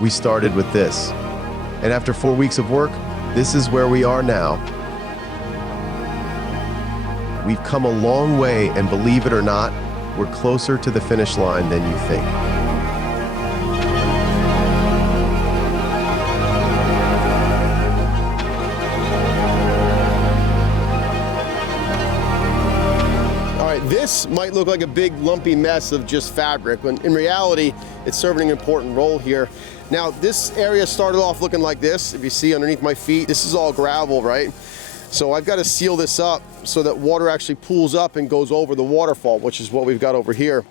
we started with this. And after 4 weeks of work, this is where we are now. We've come a long way, and believe it or not, we're closer to the finish line than you think. This might look like a big lumpy mess of just fabric, when in reality, it's serving an important role here. Now, this area started off looking like this. If you see underneath my feet, this is all gravel, right? So I've got to seal this up so that water actually pools up and goes over the waterfall, which is what we've got over here.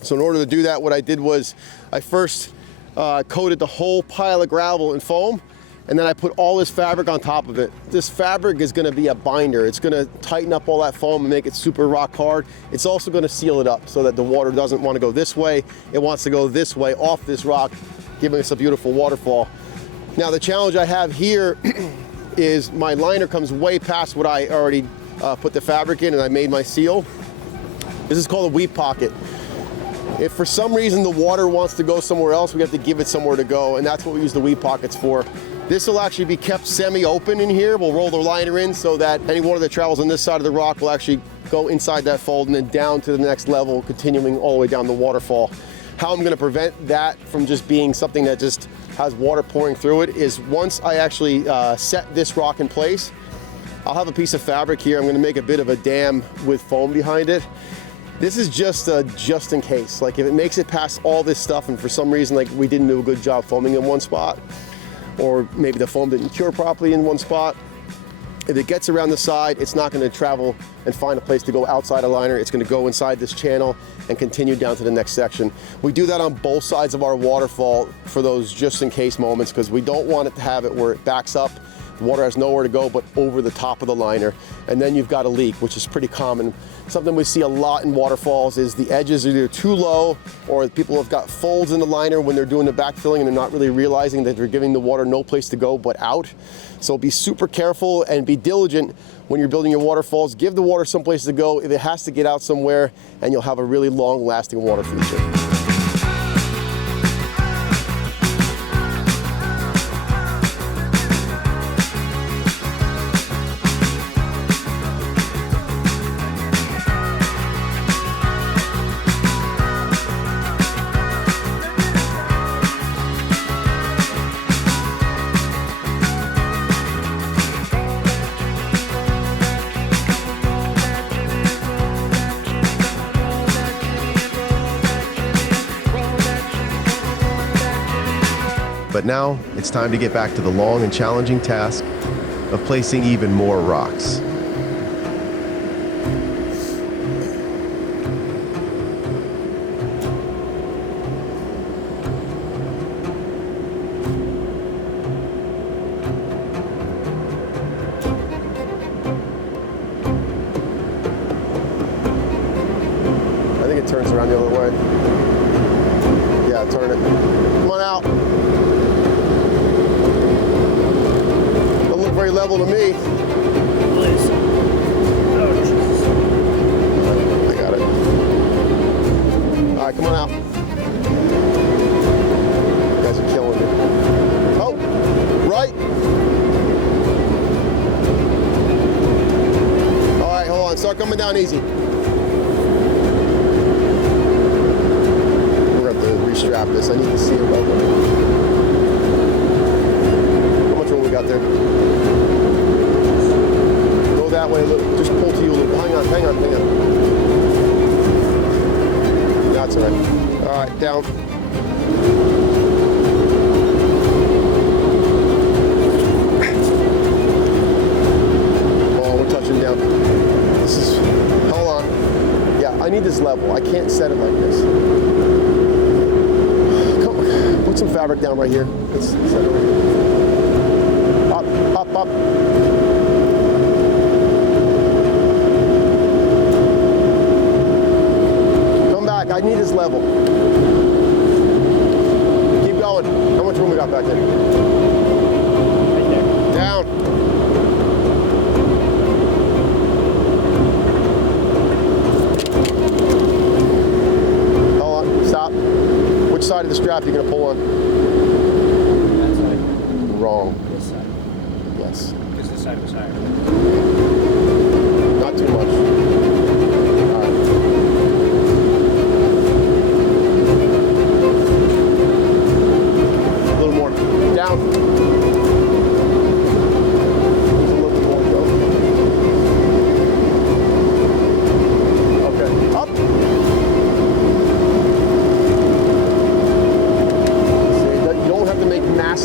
So in order to do that, what I did was I first coated the whole pile of gravel in foam, and then I put all this fabric on top of it. This fabric is gonna be a binder. It's gonna tighten up all that foam and make it super rock hard. It's also gonna seal it up so that the water doesn't wanna go this way. It wants to go this way off this rock, giving us a beautiful waterfall. Now the challenge I have here is my liner comes way past what I already put the fabric in and I made my seal. This is called a weep pocket. If for some reason the water wants to go somewhere else, we have to give it somewhere to go, and that's what we use the weep pockets for. This will actually be kept semi-open in here. We'll roll the liner in so that any water that travels on this side of the rock will actually go inside that fold and then down to the next level, continuing all the way down the waterfall. How I'm gonna prevent that from just being something that just has water pouring through it is once I actually set this rock in place, I'll have a piece of fabric here. I'm gonna make a bit of a dam with foam behind it. This is just in case. Like if it makes it past all this stuff and for some reason like we didn't do a good job foaming in one spot, or maybe the foam didn't cure properly in one spot, if it gets around the side, it's not gonna travel and find a place to go outside a liner. It's gonna go inside this channel and continue down to the next section. We do that on both sides of our waterfall for those just in case moments because we don't want it to have it where it backs up, the water has nowhere to go but over the top of the liner, and then you've got a leak, which is pretty common. Something we see a lot in waterfalls is the edges are either too low or people have got folds in the liner when they're doing the backfilling and they're not really realizing that they're giving the water no place to go but out. So be super careful and be diligent when you're building your waterfalls. Give the water someplace to go if it has to get out somewhere, and you'll have a really long-lasting water feature. But now, it's time to get back to the long and challenging task of placing even more rocks. I think it turns around the other way. Yeah, turn it. Come on out. Don't look very level to me. Please. Oh, Jesus. I got it. All right, come on out. You guys are killing me. Oh, right. All right, hold on. Start coming down easy. Strap this. I need to see it level. How much room we got there? Go that way. Look, just pull to you a little. Hang on. That's all right. All right, down. Oh, we're touching down. This is. Hold on. Yeah, I need this level. I can't set it like this. Put some fabric down right here. Let's set it over here. Up. Come back. I need this level. Keep going. How much room we got back there? Right there. Down. Hold on. Stop. Which side of the strap are you going to pull on?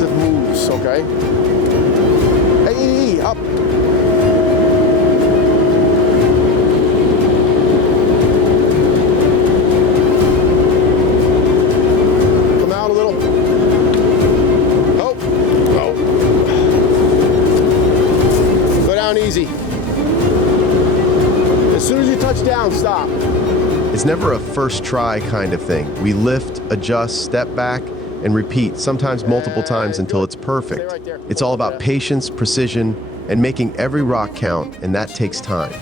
massive moves, okay? Hey, up. Come out a little. Oh, oh. Go down easy. As soon as you touch down, stop. It's never a first try kind of thing. We lift, adjust, step back, and repeat, sometimes multiple times until it's perfect. It's all about patience, precision, and making every rock count, and that takes time.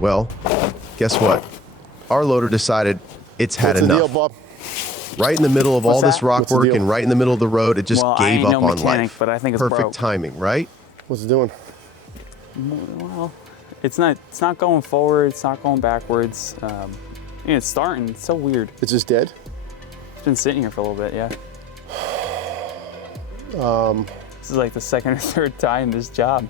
Well, guess what? Our loader decided it's had What's the enough. deal, Bob? Right in the middle of all What's this that? rock What's the work deal? and right in the middle of the road, it just Well, I gave ain't up no on mechanic, life. but I think it's Perfect broke. timing, right? What's it doing? Well, it's not going forward. It's not going backwards. It's starting. It's so weird. It's just dead? It's been sitting here for a little bit, yeah. This is like the second or third time this job.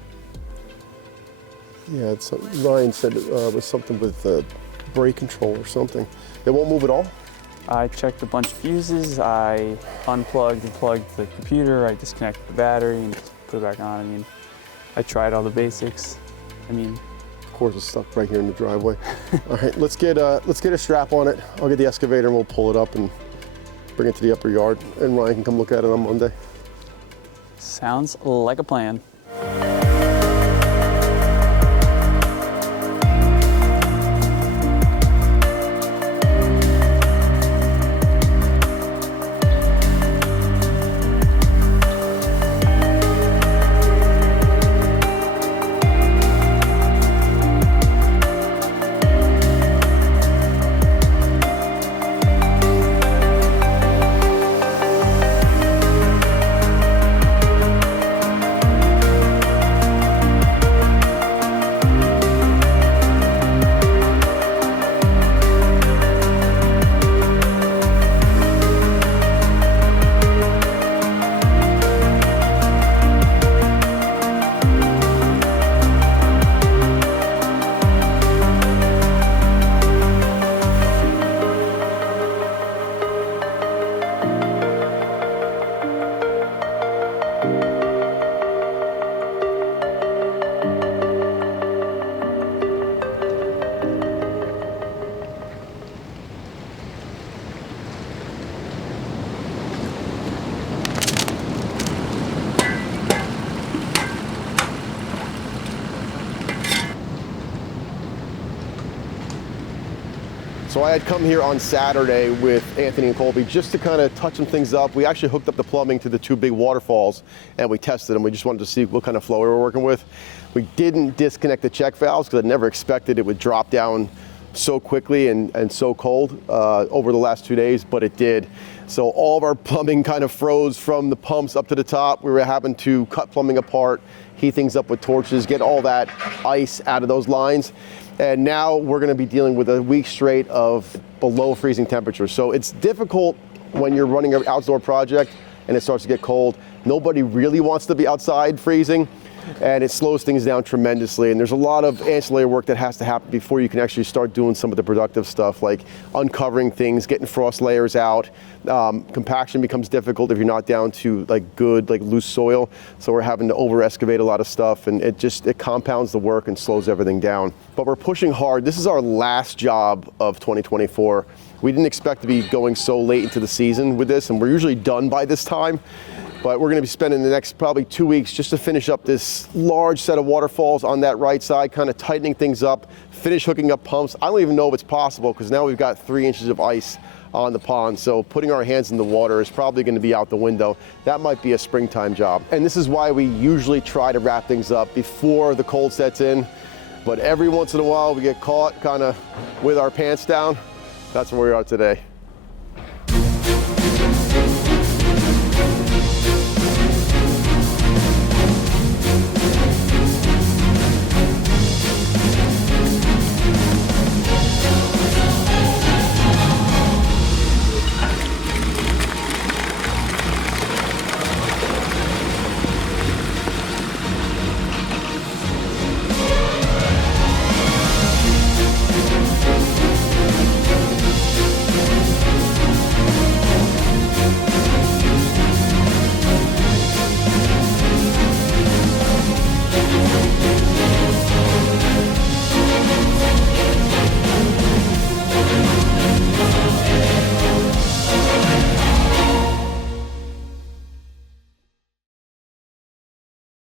Yeah, it's, Ryan said it was something with brake control or something. It won't move at all? I checked a bunch of fuses. I unplugged and plugged the computer. I disconnected the battery and just put it back on. I mean, I tried all the basics. I mean, Of course, it's stuck right here in the driveway. All right, let's get a strap on it. I'll get the excavator and we'll pull it up and bring it to the upper yard. And Ryan can come look at it on Monday. sounds like a plan. So I had come here on Saturday with Anthony and Colby just to kind of touch some things up. We actually hooked up the plumbing to the two big waterfalls and we tested them. We just wanted to see what kind of flow we were working with. We didn't disconnect the check valves because I never expected it would drop down so quickly and so cold over the last 2 days, but it did. So all of our plumbing kind of froze from the pumps up to the top. We were having to cut plumbing apart, heat things up with torches, get all that ice out of those lines. And now we're going to be dealing with a week straight of below freezing temperatures. So it's difficult when you're running an outdoor project and it starts to get cold. Nobody really wants to be outside freezing, and it slows things down tremendously. And there's a lot of ancillary work that has to happen before you can actually start doing some of the productive stuff, like uncovering things, getting frost layers out. Compaction becomes difficult if you're not down to good loose soil. So we're having to over excavate a lot of stuff, and it compounds the work and slows everything down. But we're pushing hard. This is our last job of 2024. We didn't expect to be going so late into the season with this, and we're usually done by this time. But we're going to be spending the next probably 2 weeks just to finish up this large set of waterfalls on that right side, kind of tightening things up, finish hooking up pumps. I don't even know if it's possible because now we've got 3 inches of ice on the pond. So putting our hands in the water is probably going to be out the window. That might be a springtime job. And this is why we usually try to wrap things up before the cold sets in. But every once in a while we get caught kind of with our pants down. That's where we are today.